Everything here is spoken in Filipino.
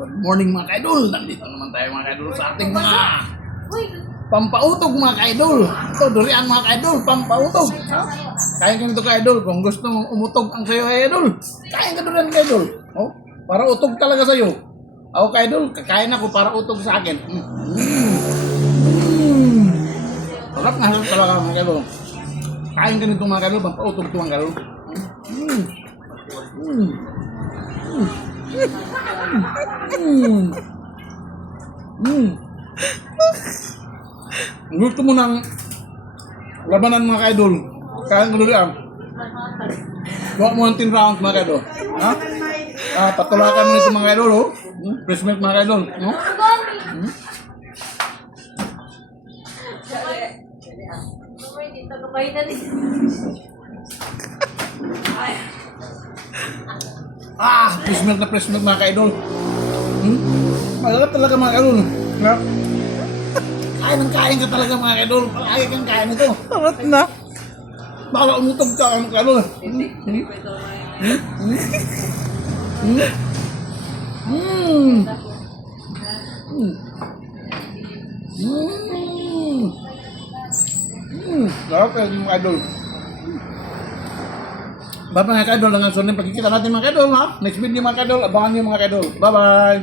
Good morning mga ka-idol. Nandito naman tayo mga ka-idol sa ating mga pampautog mga ka-idol. Ito, durian mga ka-idol, pampautog. Kain ka nito ka-idol. Kung gusto mong umutog ang sayo ka-idol, kain ka durian ka-idol. Oh, para utog talaga sa'yo. Ako ka-idol, kakain ako para utog sa akin. Sarap na sarap talaga mga ka-idol. Kain ka nito mga ka-idol, pampautog ito mga ka-idol. Gusto mo ng labanan mga ka-idol? Kain ko duli ah. Buwak mo ng 10 rounds mga ka-idol. Ha? Patulakan mo nito mga ka-idol oh. Fresh milk mga ka-idol. No? Fresh milk mga ka-idol. Malalap talaga mga ka-idol. Ha? Kain ka talaga mga ka-idol. Palagi kang kain ito. Sarap na. Baka umutog ka mga ka-idol. Sarap kayo mga ka-idol. Bye mga ka-idol. Hanggang sunod pagkikita natin mga ka-idol ha. Next video mga ka-idol. Abangan niyo mga ka-idol. Bye bye.